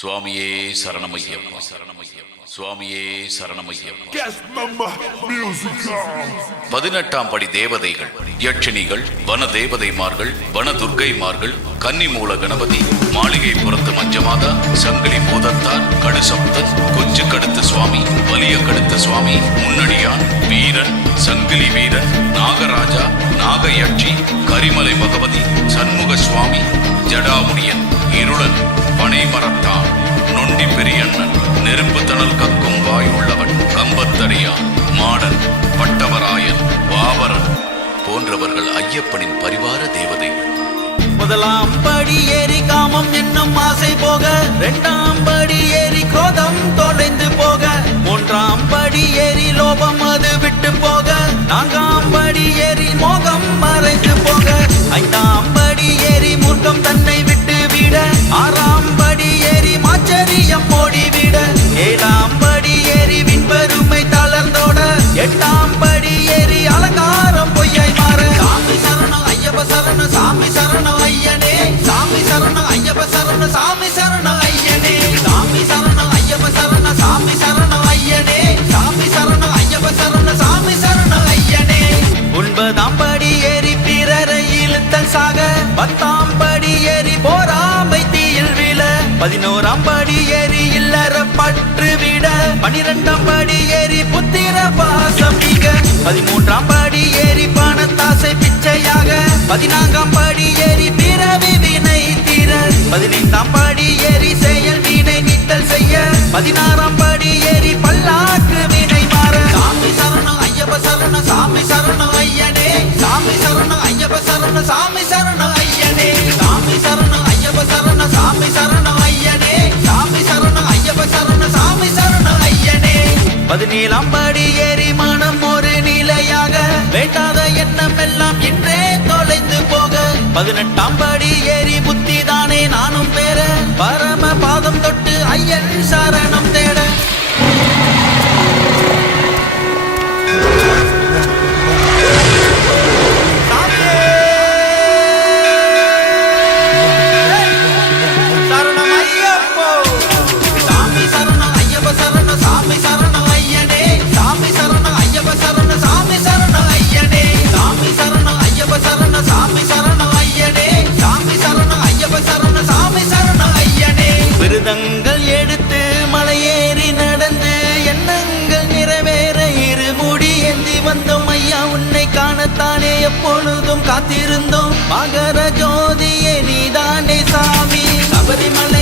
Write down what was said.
சுவாமியே சரணமையப்பா, சுவாமியே சரணமையப்பா. 18ஆம் படி தேவதைகள், யட்சிணிகள், வன தேவதைமார்கள், வன துர்க்கைமார்கள், கன்னிமூல கணபதி, மாளிகை புறத்து மஞ்சமாதா, சங்கிலி பூதத்தார், கடுசப்தன், கொச்சு கடுத்த சுவாமி, வலிய கடுத்த சுவாமி, முன்னடியான், வீரன், சங்கிலி வீரன், நாகராஜா, நாகயட்சி, கரிமலை பகவதி, சண்முக சுவாமி, ஜடாமுனியன், இருளன், பனை மரத்தான், நொண்டி பெரியண்ணன், நெருப்பு தணல் கக்கும் வாய் உள்ளவன், கம்பத்தடியான், மாடன், பட்டவராயன், பாவரன் போன்றவர்கள் ஐயப்பனின் பரிவார தேவதைகள். முதலாம் படி ஏறி காமம் என்னும் ஆசை போக, இரண்டாம் படி ஏறி கோதம் தொலைந்து போக, மூன்றாம் படி ஏறி லோபம் அது விட்டு போக, நான்காம் படி ஏறி மோகம் மறைந்து போக, ஐந்தாம் படி ஏறி மூர்க்கம் தன்னை விட்டு விட, ஆறாம் படி ஏறி மாச்சரியம் ஓடிவிட, ஏழாம் படி ஏறி விண்பெருமை தளர்ந்தோட, எட்டாம் படி ஏறி அலங்காரம் பொய்யை மாற. சாமி சரணம் ஐயப்ப சரணம், சாமி சரணம் ஐயனே, சாமி சரணம் ஐயப்ப சரணம், சாமி சரணம் ஐயனே, சாமி சரணம் ஐயப்ப சரணம், சாமி சரணம் ஐயனே, சாமி சரணம் ஐயப்ப சரணம், சாமி சரணம் ஐயனே. 9ஆம் படி ஏறி பிறரை இழுத்தல் சாக, 10ஆம் படி ஏறி போராமை தீயில் விழ, 11ஆம் படி ஏறி இல்லற பற்று விட, 12ஆம் படி ஏறி புத்திர பாசம் நீங்க, 13ஆம் படி ஏறி பணத்தாசை பிச்சையாக, 14ஆம் படி ஏறி பிறவி வினை தீர, 15ஆம் படி ஏறி செயல் வினை நீத்தல் செய்ய, 16ஆம் படி ஏறி பல்லாக்கு வினை மாற. சாமி சரணம் ஐயப்ப சரணம், சாமி சரணம் ஐயனே, சாமி சரணம் ஐயப்ப சரணம், சாமி சரணம் ஐயனே, சாமி சரணம் ஐயப்ப சரணம், சாமி சரணம் ஐயனே, சாமி சரணம் ஐயப்ப சரணம், சாமி சரணம் ஐயனே. 17ஆம் படி ஏறி மனம் ஒரு நிலையாக, வேண்டாத எண்ணம் எல்லாம் இன்றே தொலைந்து போக, 18ஆம் படி ஏறி புத்தி தானே நானும் பெற, பரம பாதம் தொட்டு ஐயன் சரணம் தேட. விருதங்கள் எடுத்து மலையேறி நடந்து எண்ணங்கள் நிறைவேற இருமுடி ஏந்தி வந்தோம் ஐயா, உன்னை காணத்தானே எப்பொழுதும் காத்திருந்தோம். மகர ஜோதியே நீதானே சாமி, சபரிமலை